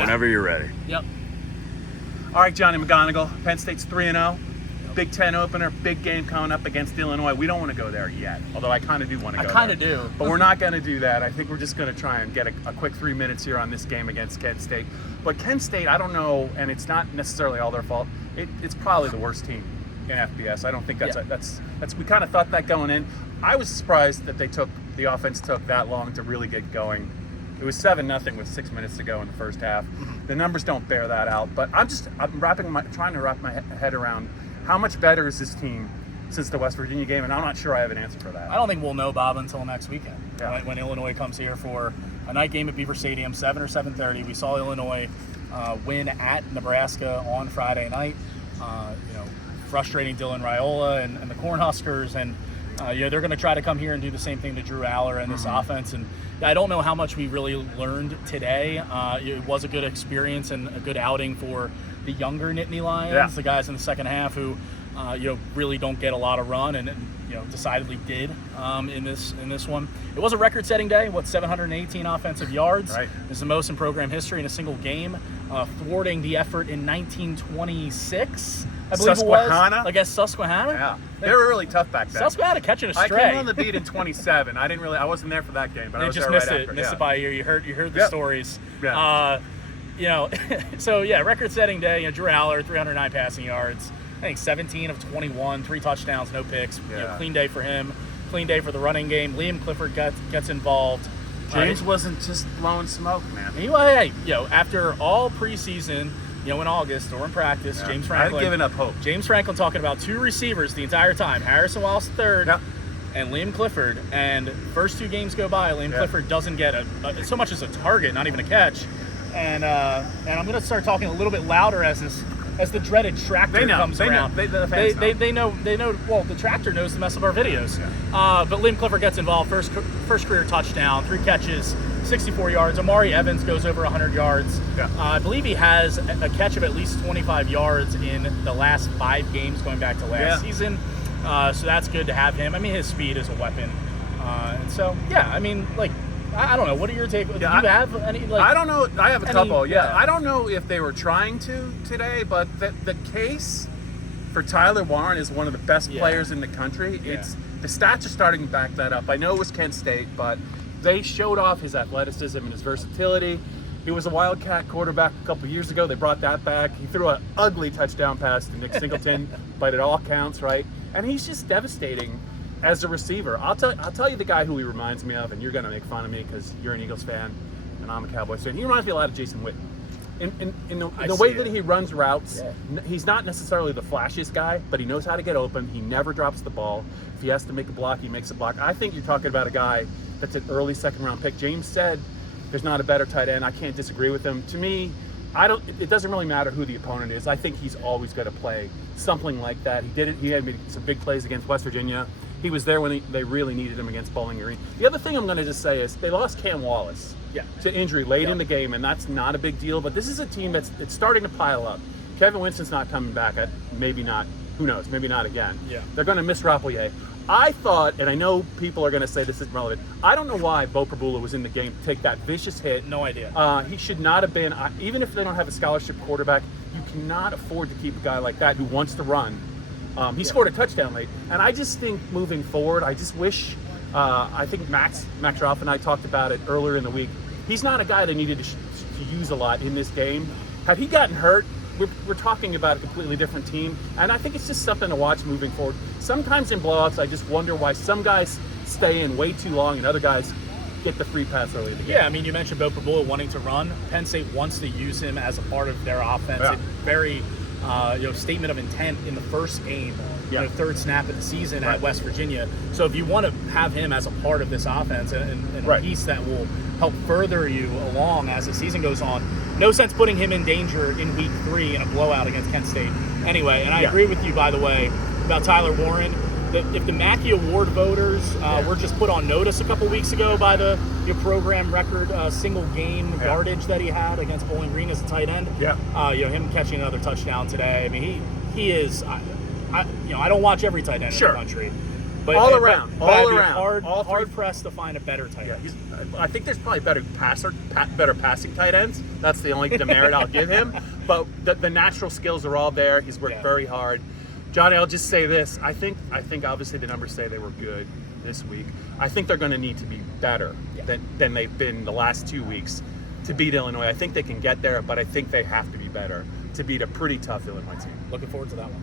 Whenever you're ready. Yep. All right, Johnny McGonigal. Penn State's 3-0. Big Ten opener, big game coming up against Illinois. We don't want to go there yet, although I kind of do want to go there. I kind of do. But we're not going to do that. I think we're just going to try and get a quick 3 minutes here on this game against Penn State. But Penn State, I don't know, and it's not necessarily all their fault. It's probably the worst team in FBS. I don't think that's we kind of thought that going in. I was surprised that the offense took that long to really get going. It was 7-0 with 6 minutes to go in the first half. The numbers don't bear that out, but I'm trying to wrap my head around how much better is this team since the West Virginia game, and I'm not sure I have an answer for that. I don't think we'll know, Bob, until next weekend, yeah. when Illinois comes here for a night game at Beaver Stadium, 7 or 7:30. We saw Illinois win at Nebraska on Friday night. Frustrating Dylan Raiola and the Cornhuskers, and they're going to try to come here and do the same thing to Drew Aller and this offense. And I don't know how much we really learned today. It was a good experience and a good outing for the younger Nittany Lions, the guys in the second half who really don't get a lot of run and decidedly did in this one. It was a record-setting day. 718 offensive yards. Right. It's the most in program history in a single game, thwarting the effort in 1926. I believe Susquehanna? it was against Susquehanna. Yeah, they were really tough back then. Susquehanna catching a stray. I came on the beat in 27. I wasn't there for that game, but I was just there missed right it. after. Missed it by a year. You heard the stories. Yeah. So record-setting day. Drew Aller, 309 passing yards. I think 17 of 21, 3 touchdowns, no picks. Yeah. Clean day for him. Clean day for the running game. Liam Clifford gets involved. James wasn't just blowing smoke, man. After all preseason, in August or in practice, James Franklin. I've given up hope. James Franklin talking about 2 receivers the entire time. Harrison Wallace III and Liam Clifford. And first 2 games go by, Liam Clifford doesn't get so much as a target, not even a catch. And I'm going to start talking a little bit louder as the dreaded tractor comes around. They know. Well, the tractor knows the mess of our videos. But Liam Clifford gets involved. First career touchdown, 3 catches, 64 yards. Amari Evans goes over 100 yards. Yeah. I believe he has a catch of at least 25 yards in the last 5 games going back to last season. So that's good to have him. I mean, his speed is a weapon. I don't know. What are your take? Do you have any? I don't know. I have a couple. I don't know if they were trying to today, but the case for Tyler Warren is one of the best players in the country. The stats are starting to back that up. I know it was Penn State, but they showed off his athleticism and his versatility. He was a Wildcat quarterback a couple years ago. They brought that back. He threw an ugly touchdown pass to Nick Singleton, but it all counts, right? And he's just devastating as a receiver. I'll tell you the guy who he reminds me of, and you're going to make fun of me because you're an Eagles fan and I'm a Cowboys fan. He reminds me a lot of Jason Witten. In the way that he runs routes, he's not necessarily the flashiest guy, but he knows how to get open. He never drops the ball. If he has to make a block, he makes a block. I think you're talking about a guy that's an early second-round pick. James said there's not a better tight end. I can't disagree with him. To me, it doesn't really matter who the opponent is. I think he's always going to play something like that. He did it. He had made some big plays against West Virginia. He was there when they really needed him against Bowling Green. The other thing I'm going to just say is they lost Cam Wallace to injury late in the game, and that's not a big deal. But this is a team it's starting to pile up. Kevin Winston's not coming back. Maybe not. Who knows? Maybe not again. Yeah. They're going to miss Rapplier. I thought, and I know people are going to say this isn't relevant, I don't know why Bo Prabula was in the game to take that vicious hit. No idea. He should not have been. Even if they don't have a scholarship quarterback, you cannot afford to keep a guy like that who wants to run. He scored a touchdown late. And I just think moving forward, I just wish, I think Max Roth and I talked about it earlier in the week. He's not a guy that needed to use a lot in this game. Had he gotten hurt, we're talking about a completely different team. And I think it's just something to watch moving forward. Sometimes in blowouts, I just wonder why some guys stay in way too long and other guys get the free pass early in the game. Yeah, I mean, you mentioned Bo Prabula wanting to run. Penn State wants to use him as a part of their offense. Yeah. It's very statement of intent in the first game, third snap of the season at West Virginia. So if you want to have him as a part of this offense and a piece that will help further you along as the season goes on, no sense putting him in danger in week 3 in a blowout against Kent State. Anyway, and I agree with you, by the way, about Tyler Warren. If the Mackey Award voters were just put on notice a couple weeks ago by your program record single game yardage that he had against Bowling Green as a tight end, him catching another touchdown today. I mean, he is. I don't watch every tight end in the country, all around. Hard pressed to find a better tight end. I think there's probably better passing tight ends. That's the only demerit I'll give him. But the natural skills are all there. He's worked very hard. Johnny, I'll just say this. I think obviously the numbers say they were good this week. I think they're going to need to be better than they've been the last 2 weeks to beat Illinois. I think they can get there, but I think they have to be better to beat a pretty tough Illinois team. Looking forward to that one.